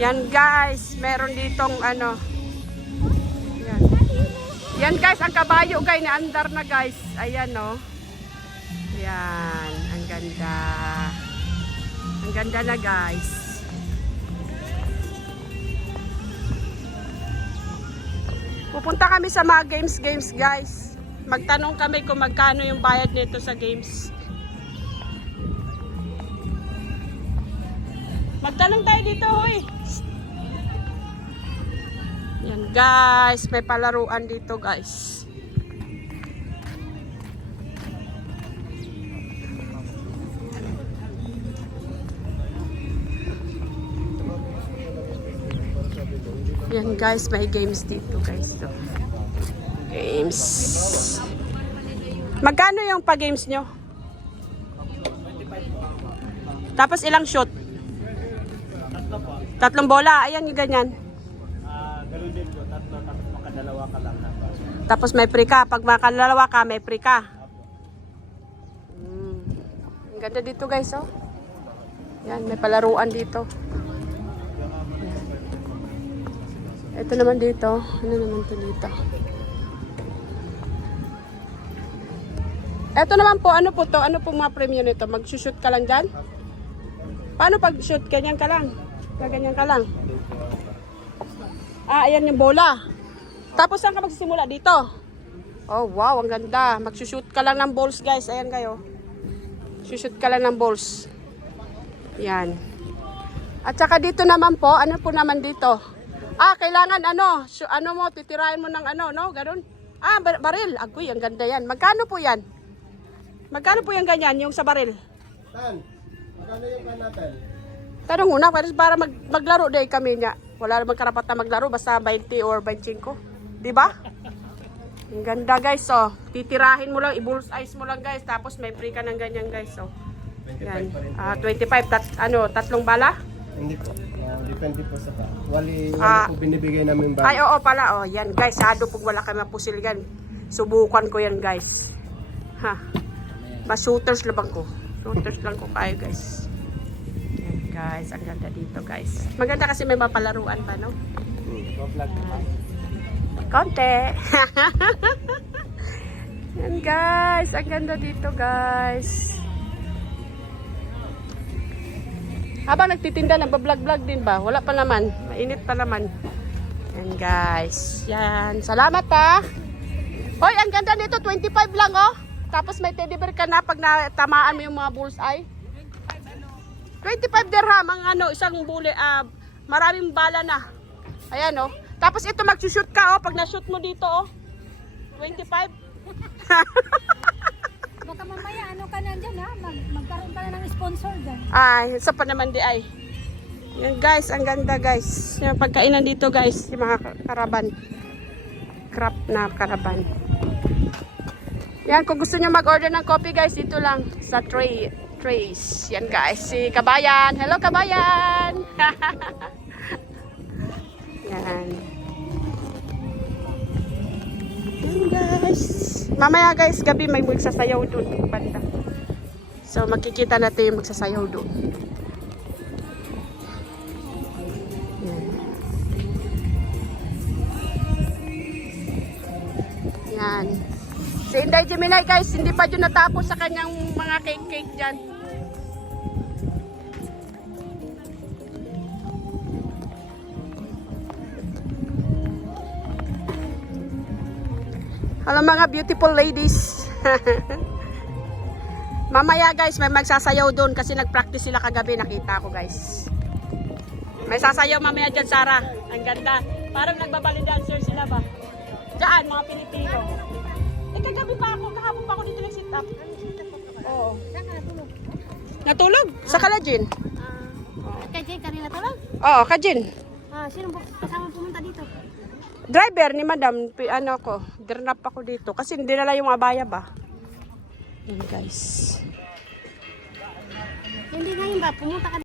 Yan guys, meron ditong ano. Yan. Yan guys, ang kabayo guys, naandar na guys. Ayan oh. Yan, ang ganda. Ang ganda na guys. Pupunta kami sa mga games guys. Magtanong kami kung magkano yung bayad nito sa games. Magtanong tayo dito, hoy. Yan guys, may palaruan dito guys. Yan guys, may games dito guys. So, games. Magkano yung pa-games nyo? Tapos ilang shot? Tatlong bola. Ayan yung ganyan. Ganun din po, tatlo, tapos makadalawa ka lang. Tapos may free ka. Pag makadalawa ka, may free ka. Ang ganda dito guys, oh. Yan, may palaruan dito. Ito naman dito. Ano naman to dito? Ito naman po, ano po to? Ano pong mga premium nito? Mag-shoot ka lang dyan? Paano pag-shoot? Ganyan ka lang? Ganyan ka lang? Ah, ayan yung bola. Tapos saan ka magsisimula? Dito? Oh, wow, ang ganda. Mag-shoot ka lang ng balls, guys. Ayan kayo. Shoot ka lang ng balls. Yan. At saka dito naman po, ano po naman dito? Ah, kailangan ano, ano mo, titirahin mo ng ano, no? Ganun. Ah, baril. Agoy, ang ganda yan. Magkano po yan? Magkano po yung ganyan, yung sa baril? Tan, magkano yung kan natin? Tanong muna, para maglaro day kami niya. Wala namang karapat na maglaro, basta 20 or 25. Diba? Ang ganda guys, oh. Titirahin mo lang, i-bull's eyes mo lang guys. Tapos may free ka ng ganyan guys, oh. Yan. 25, tatlong bala? Hindi po. Depende po sa ba. Wali po binibigay namin ba? Ay, oo pala. Oh, yan guys. Hado pag wala kayo mapusil yan. Subukan ko yan guys. Ha. Shooters lang ko. Shooters lang ko kayo guys. Yan guys. Ang ganda dito guys. Maganda kasi may mapalaruan pa, no? Konti. Yan guys. Ang ganda dito guys. Habang nagtitinda, nagbablog-vlog din ba? Wala pa naman. Mainit pa naman. Yan guys. Yan. Salamat ha. Hoy, ang ganda nito. 25 lang oh. Tapos may teddy bear ka na pag natamaan mo yung mga bullseye. 25 dirham ang ano, isang bule. Maraming bala na. Ayan oh. Tapos ito mag-shoot ka oh. Pag na-shoot mo dito oh. 25. Baka mamaya ano ka na dyan ha, magkaroon ka na ng sponsor dyan. Ay, isa pa naman di ay. Yan guys, ang ganda guys. Yung pagkainan dito guys, yung mga karaban. Crap na karaban. Yan, kung gusto nyo mag-order ng coffee guys, dito lang sa Trace. Yan guys, si Kabayan. Hello Kabayan! Yan. Yan guys. Mamaya guys, gabi may magsasayaw doon banda. So makikita natin yung magsasayaw doon. Yan. Yan. Si Inday Gemini guys, hindi pa dyan natapos sa kanyang mga cake dyan. Hello mga beautiful ladies. Mamaya guys, may magsasayaw doon kasi nag-practice sila kagabi, nakita ko guys. May sasayaw mamaya dyan, Sarah. Ang ganda. Parang nagbabali dancer sila ba? Diyan, mga Pilipino. Kagabi pa ako, kahapon pa ako dito nag-sit up. Oo. Saan ka natulog? Natulog? Sa Kalajin. Kajay ka rin natulog? Oo, Kajin. Sino kasama pumunta dito? Driver ni madam, ano ko, dirnap ako dito. Kasi dinala yung abaya ba? Yan guys. Hindi ngayon ba, pumunta ka